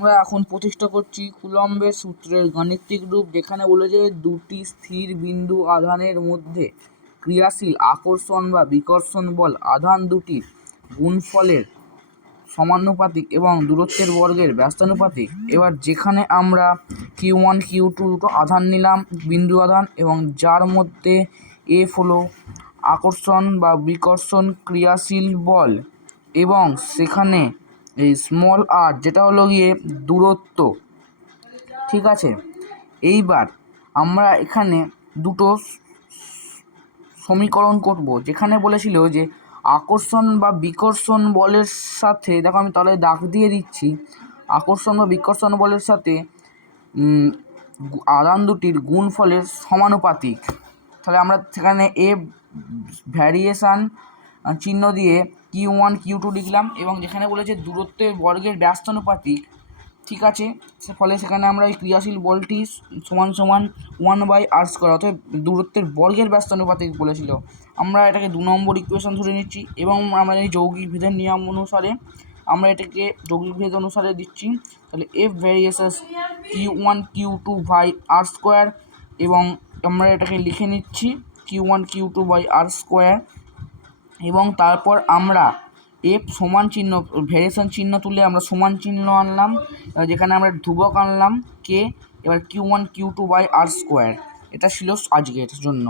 আমরা এখন প্রতিষ্ঠা করছি কুলম্বের সূত্রের গাণিতিক রূপ, যেখানে বলেছে দুটি স্থির বিন্দু আধানের মধ্যে ক্রিয়াশীল আকর্ষণ বা বিকর্ষণ বল আধান দুটির গুণফলের সমানুপাতিক এবং দূরত্বের বর্গের ব্যস্তানুপাতিক। এবার যেখানে আমরা Q1 Q2 দুটো আধান নিলাম, বিন্দু আধান, এবং যার মধ্যে F হলো আকর্ষণ বা বিকর্ষণ ক্রিয়াশীল বল এবং সেখানে এই স্মল r যেটা হলো গিয়ে দূরত্ব। ঠিক আছে, এইবার আমরা এখানে দুটো সমীকরণ করব, যেখানে বলেছিল যে আকর্ষণ বা বিকর্ষণ বলের সাথে, দেখো আমি তাহলে দাগ দিয়ে দিচ্ছি, আকর্ষণ বা বিকর্ষণ বলের সাথে আধান দুটির গুণফলের সমানুপাতিক। তাহলে আমরা সেখানে ভ্যারিয়েশান চিহ্ন দিয়ে Q1 Q2 লিখলাম, এবং যেখানে বলেছে দূরত্বের বর্গের ব্যস্তানুপাতিক। ঠিক আছে, ফলে সেখানে আমরা এই ক্রিয়াশীল বলটি সমান সমান 1/r², অর্থাৎ দূরত্বের বর্গের ব্যস্তানুপাতিক বলেছিল। আমরা এটাকে 2 নম্বর ইকুয়েশন ধরে নিচ্ছি, এবং আমরা এই যৌগিক ভেদের নিয়ম অনুসারে আমরা এটাকে যৌগিক ভেদ অনুসারে দিচ্ছি। তাহলে F ভ্যারিয়েশাস Q1 Q2/r², এবং আমরা এটাকে লিখে নিচ্ছি Q1 Q2/r², এবং তারপর আমরা F সমান চিহ্ন, ভ্যারিয়েশন চিহ্ন তুলে আমরা সমান চিহ্ন আনলাম, যেখানে আমরা ধ্রুবক আনলাম K। এবার Q1 Q2/r²। এটা ছিল আজকের জন্য।